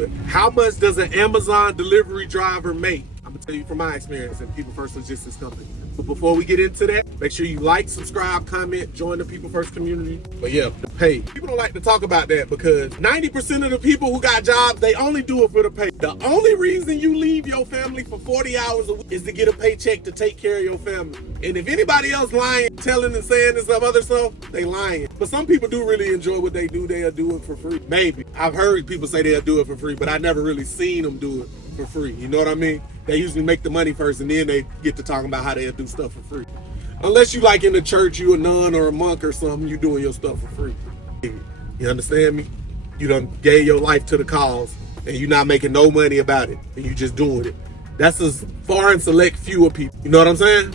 it. How much does an Amazon delivery driver make? I'm gonna tell you from my experience in People First Logistics Company. But before we get into that, make sure you like, subscribe, comment, join the People First community. But yeah, the pay. People don't like to talk about that because 90% of the people who got jobs, they only do it for the pay. The only reason you leave your family for 40 hours a week is to get a paycheck to take care of your family. And if anybody else lying, telling and saying this other stuff, they lying. But some people do really enjoy what they do. They'll do it for free. Maybe. I've heard people say they'll do it for free, but I never really seen them do it for free. You know what I mean? They usually make the money first and then they get to talking about how they'll do stuff for free. Unless you like in the church, you a nun or a monk or something, you doing your stuff for free. You understand me? You done gave your life to the cause and you not making no money about it and you just doing it. That's a far and select few of people. You know what I'm saying?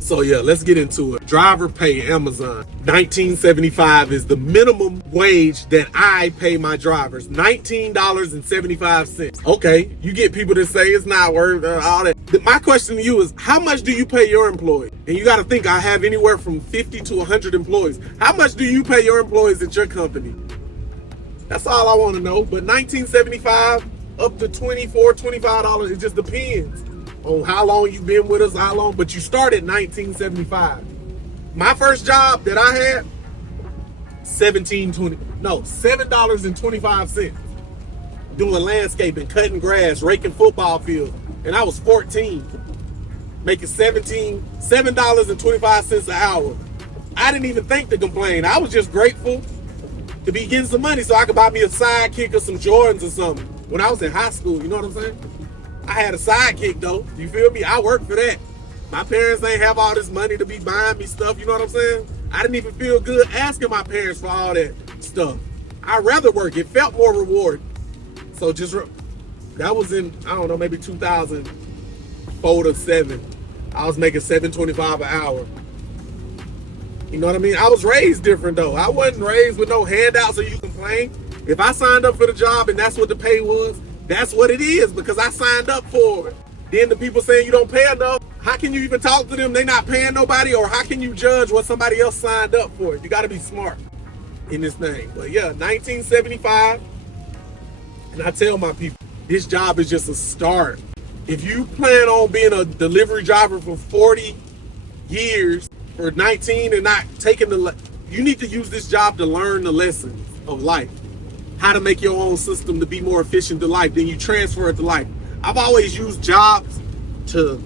So yeah, let's get into it. Driver pay, Amazon. $19.75 is the minimum wage that I pay my drivers. $19.75. Okay, you get people that say it's not worth all that. My question to you is, how much do you pay your employees? And you got to think, I have anywhere from 50 to 100 employees. How much do you pay your employees at your company? That's all I want to know. But $19.75 up to $24, $25, it just depends on how long you've been with us, how long, but you started $19.75. My first job that I had, $7.25, doing landscaping, cutting grass, raking football fields, and I was 14, making $7.25 an hour. I didn't even think to complain. I was just grateful to be getting some money so I could buy me a sidekick or some Jordans or something when I was in high school, you know what I'm saying? I had a sidekick though, you feel me? I worked for that. My parents ain't have all this money to be buying me stuff, you know what I'm saying? I didn't even feel good asking my parents for all that stuff. I'd rather work, it felt more rewarding. So that was in, I don't know, maybe 2004 to 7. I was making $7.25 an hour. You know what I mean? I was raised different though. I wasn't raised with no handouts so you complain. If I signed up for the job and that's what the pay was, that's what it is because I signed up for it. Then the people saying you don't pay enough, how can you even talk to them? They not paying nobody, or how can you judge what somebody else signed up for? You got to be smart in this thing. But yeah, $19.75. And I tell my people, this job is just a start. If you plan on being a delivery driver for 40 years, for 19 and not taking you need to use this job to learn the lessons of life. How to make your own system to be more efficient to life, then you transfer it to life. I've always used jobs to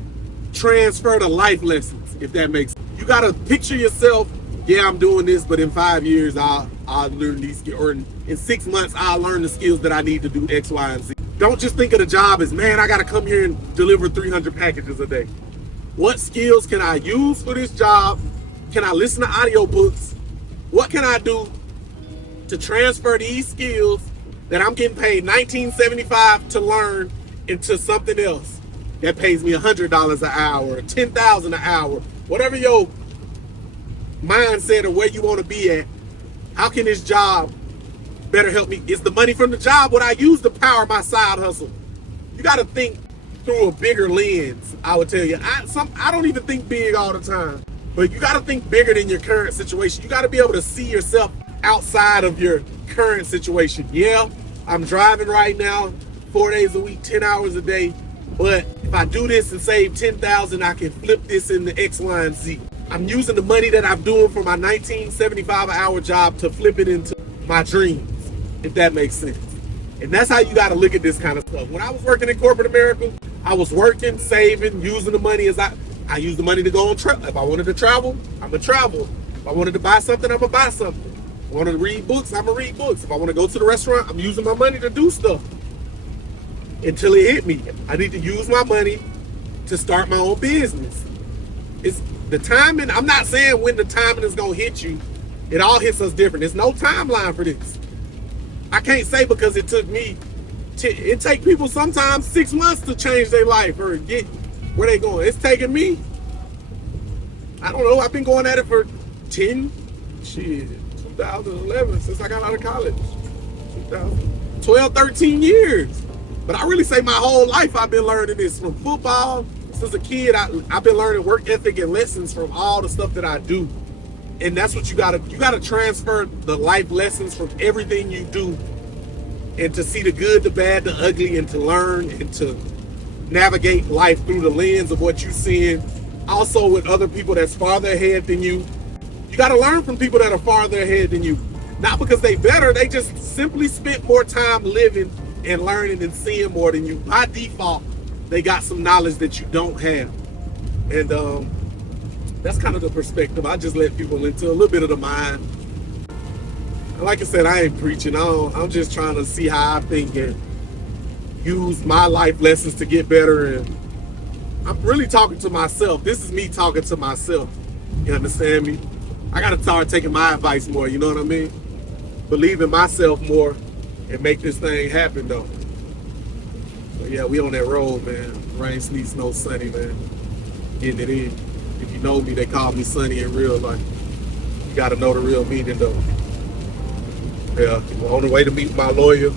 transfer the life lessons, if that makes sense. You gotta picture yourself, yeah, I'm doing this, but in 5 years, I'll learn these skills, or in 6 months, I'll learn the skills that I need to do X, Y, and Z. Don't just think of the job as, man, I gotta come here and deliver 300 packages a day. What skills can I use for this job? Can I listen to audiobooks? What can I do to transfer these skills that I'm getting paid $19.75 to learn into something else that pays me $100 an hour, or $10,000 an hour, whatever your mindset or where you want to be at? How can this job better help me? Is the money from the job what I use to power my side hustle? You got to think through a bigger lens, I would tell you. I don't even think big all the time, but you got to think bigger than your current situation. You got to be able to see yourself outside of your current situation. Yeah, I'm driving right now 4 days a week, 10 hours a day, but if I do this and save $10,000, I can flip this into X, Y, and Z. I'm using the money that I'm doing for my $19.75 an hour job to flip it into my dreams, if that makes sense. And that's how you got to look at this kind of stuff. When I was working in corporate America, I was working, saving, using the money as I used the money to go on travel. If I wanted to travel, I'm going to travel. If I wanted to buy something, I'm going to buy something. If I want to read books, I'm going to read books. If I want to go to the restaurant, I'm using my money to do stuff. Until it hit me. I need to use my money to start my own business. It's the timing. I'm not saying when the timing is going to hit you. It all hits us different. There's no timeline for this. I can't say because it took me, it take people sometimes 6 months to change their life or get where they going. It's taking me, I don't know, I've been going at it for 2011, since I got out of college. 12, 13 years. But I really say my whole life I've been learning this from football. Since a kid, I've been learning work ethic and lessons from all the stuff that I do. And that's what you gotta transfer the life lessons from everything you do and to see the good, the bad, the ugly, and to learn and to navigate life through the lens of what you're seeing. Also with other people that's farther ahead than you. You got to learn from people that are farther ahead than you. Not because they better, they just simply spent more time living and learning and seeing more than you. By default, they got some knowledge that you don't have. And that's kind of the perspective. I just let people into a little bit of the mind. And like I said, I ain't preaching. I'm just trying to see how I think and use my life lessons to get better. And I'm really talking to myself. This is me talking to myself. You understand me? I got to start taking my advice more, you know what I mean? Believe in myself more and make this thing happen, though. But yeah, we on that road, man. Rain, sleet, snow, sunny, man. Getting it in. If you know me, they call me Sunny in real life. You got to know the real meaning, though. Yeah, we're on the way to meet my lawyer.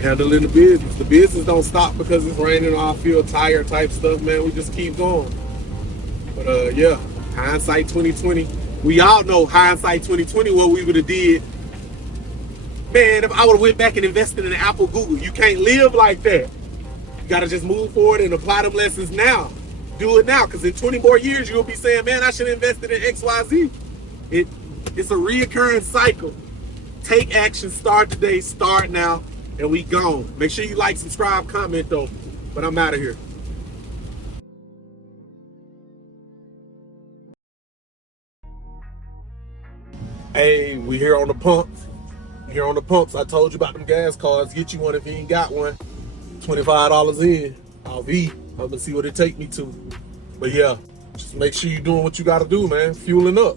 Handling the business. The business don't stop because it's raining or I feel tired type stuff, man. We just keep going. But yeah, hindsight 2020. We all know hindsight 2020 what we would have did. Man, if I would have went back and invested in Apple, Google, you can't live like that. You got to just move forward and apply them lessons now. Do it now, because in 20 more years, you'll be saying, man, I should have invested in XYZ. It's a reoccurring cycle. Take action, start today, start now, and we gone. Make sure you like, subscribe, comment, though. But I'm out of here. Hey, we here on the pumps. Here on the pumps. I told you about them gas cards. Get you one if you ain't got one. $25 in. I'm gonna see what it take me to. But yeah, just make sure you're doing what you gotta do, man. Fueling up.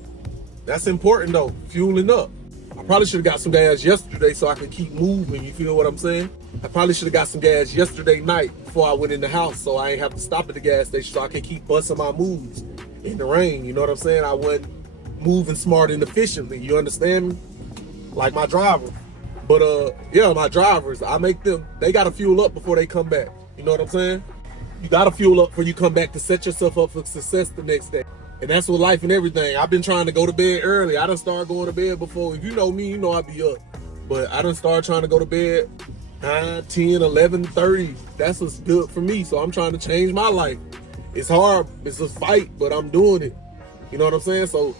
That's important though. Fueling up. I probably should have got some gas yesterday so I could keep moving. You feel what I'm saying? I probably should have got some gas yesterday night before I went in the house so I ain't have to stop at the gas station so I can keep busting my moves in the rain. You know what I'm saying? I wasn't moving smart and efficiently. You understand me? Like my driver. But yeah, my drivers, I make them, they gotta fuel up before they come back. You know what I'm saying? You gotta fuel up before you come back to set yourself up for success the next day. And that's with life and everything. I've been trying to go to bed early. I done started going to bed before. If you know me, you know I be up. But I done started trying to go to bed 9, 10, 11, 30. That's what's good for me. So I'm trying to change my life. It's hard. It's a fight, but I'm doing it. You know what I'm saying? So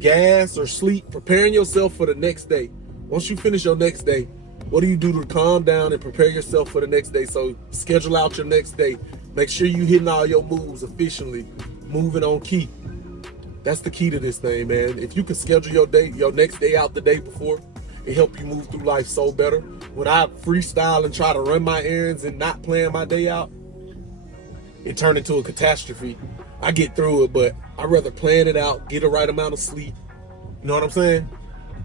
gas or sleep, preparing yourself for the next day. Once you finish your next day, what do you do to calm down and prepare yourself for the next day? So schedule out your next day. Make sure you hitting all your moves efficiently, moving on key. That's the key to this thing, man. If you can schedule your next day out the day before, it help you move through life so better. When I freestyle and try to run my errands and not plan my day out, it turned into a catastrophe. I get through it, but I'd rather plan it out, get the right amount of sleep, you know what I'm saying?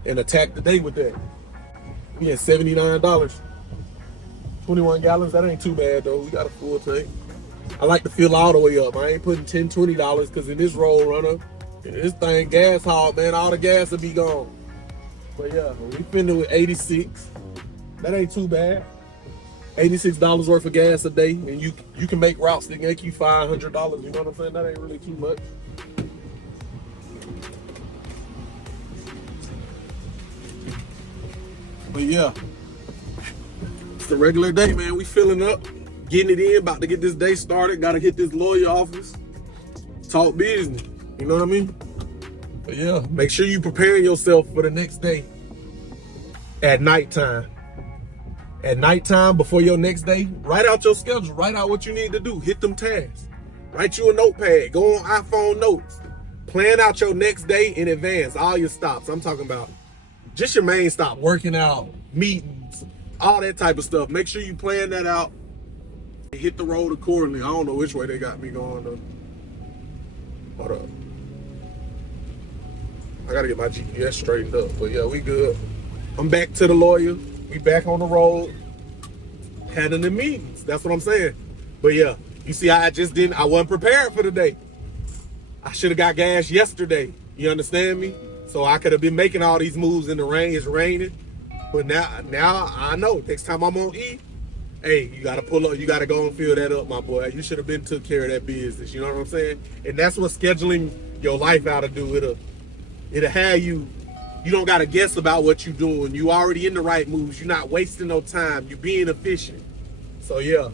And attack the day with that. We had $79. 21 gallons, that ain't too bad though. We got a full tank. I like to fill all the way up. I ain't putting $10, $20 because in this road runner, this thing gas hog, man, all the gas will be gone. But yeah, we finished with 86. That ain't too bad. $86 worth of gas a day, and you can make routes that make you $500. You know what I'm saying? That ain't really too much. But yeah, it's the regular day, man. We filling up, getting it in, about to get this day started. Got to hit this lawyer office, talk business. You know what I mean? But yeah, make sure you preparing yourself for the next day at nighttime. At nighttime, before your next day, write out your schedule. Write out what you need to do. Hit them tasks. Write you a notepad. Go on iPhone notes. Plan out your next day in advance. All your stops. I'm talking about just your main stop. Working out, meetings, all that type of stuff. Make sure you plan that out. Hit the road accordingly. I don't know which way they got me going though. Hold up. I gotta get my GPS straightened up. But yeah, we good. I'm back to the lawyer. We back on the road, handling meetings. That's what I'm saying. But yeah, you see, I wasn't prepared for the day. I should have got gas yesterday. You understand me? So I could have been making all these moves in the rain. It's raining. But now I know. Next time I'm on E, hey, you gotta pull up, you gotta go and fill that up, my boy. You should have been took care of that business. You know what I'm saying? And that's what scheduling your life out to do. It'll have you You don't got to guess about what you're doing. You already in the right moves. You're not wasting no time. You're being efficient. So yeah,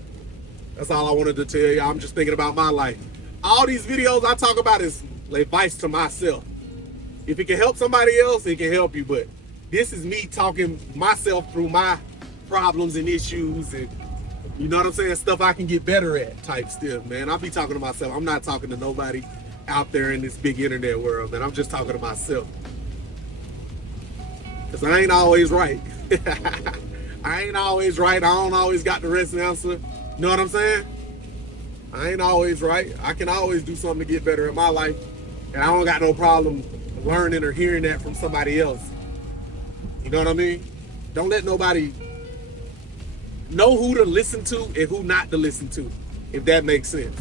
that's all I wanted to tell you. I'm just thinking about my life. All these videos I talk about is advice to myself. If it can help somebody else, it can help you. But this is me talking myself through my problems and issues, and you know what I'm saying, stuff I can get better at type stuff, man. I'll be talking to myself. I'm not talking to nobody out there in this big internet world, man. I'm just talking to myself. Because I ain't always right. I ain't always right. I don't always got the rest answer. You know what I'm saying? I ain't always right. I can always do something to get better in my life. And I don't got no problem learning or hearing that from somebody else. You know what I mean? Don't let nobody know who to listen to and who not to listen to, if that makes sense.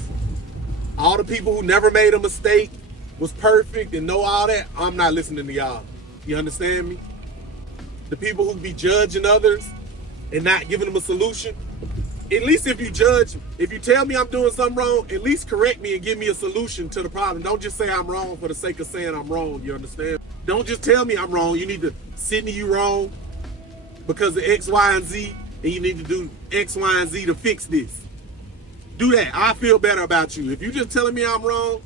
All the people who never made a mistake, was perfect and know all that, I'm not listening to y'all. You understand me? The people who be judging others and not giving them a solution, at least if you judge, if you tell me I'm doing something wrong, at least correct me and give me a solution to the problem. Don't just say I'm wrong for the sake of saying I'm wrong, you understand? Don't just tell me I'm wrong. You need to, Sidney, you wrong because of X, Y, and Z, and you need to do X, Y, and Z to fix this. Do that. I feel better about you. If you just telling me I'm wrong,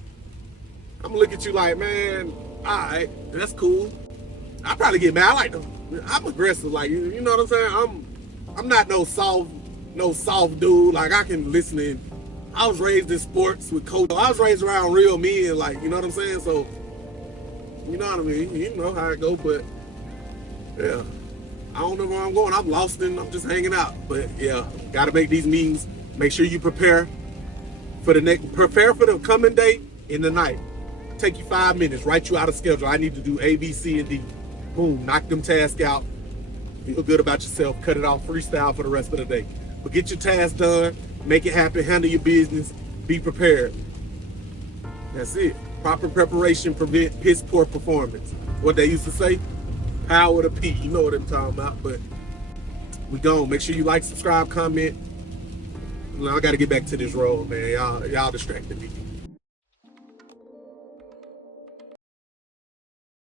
I'm gonna look at you like, man, all right, that's cool. I probably get mad. I'm aggressive, like, you know what I'm saying? I'm not no soft dude. Like, I can listen in. I was raised in sports with coach. I was raised around real men, like, you know what I'm saying? So, you know what I mean? You know how it go, but yeah. I don't know where I'm going. I'm lost and I'm just hanging out. But yeah, gotta make these meetings. Make sure you prepare for the coming day in the night. Take you 5 minutes, write you out a schedule. I need to do A, B, C, and D. Boom, knock them tasks out. Feel good about yourself. Cut it off, freestyle for the rest of the day. But get your tasks done, make it happen, handle your business, be prepared. That's it. Proper preparation prevent piss poor performance. What they used to say, power to P. You know what I'm talking about, but we gone. Make sure you like, subscribe, comment. I got to get back to this road, man. Y'all distracted me.